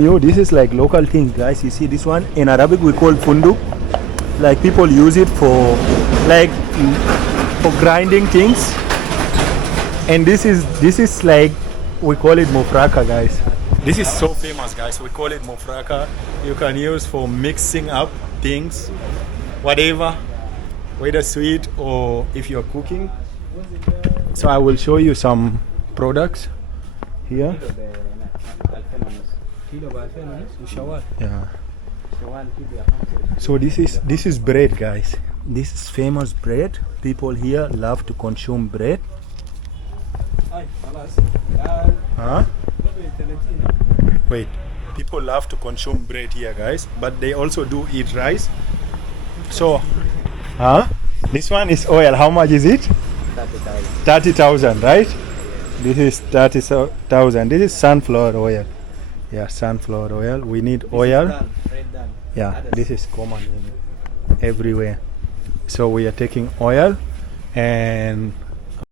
Yo, this is like local thing, guys. You see this one in Arabic we call fundu. Like people use it for like for grinding things. And this is like we call it mufraka, guys. This is so famous, guys. We call it mufraka. You can use for mixing up things, whatever, whether sweet or if you're cooking. So I will show you some products here. Yeah. So this is bread, guys. This is famous bread. People here love to consume bread. Huh? Wait. People love to consume bread here, guys, but they also do eat rice. So, this one is oil. How much is it? 30,000, right? This is 30,000. This is sunflower oil. Yeah, sunflower oil. We need oil. Yeah, this is common everywhere. So we are taking oil, and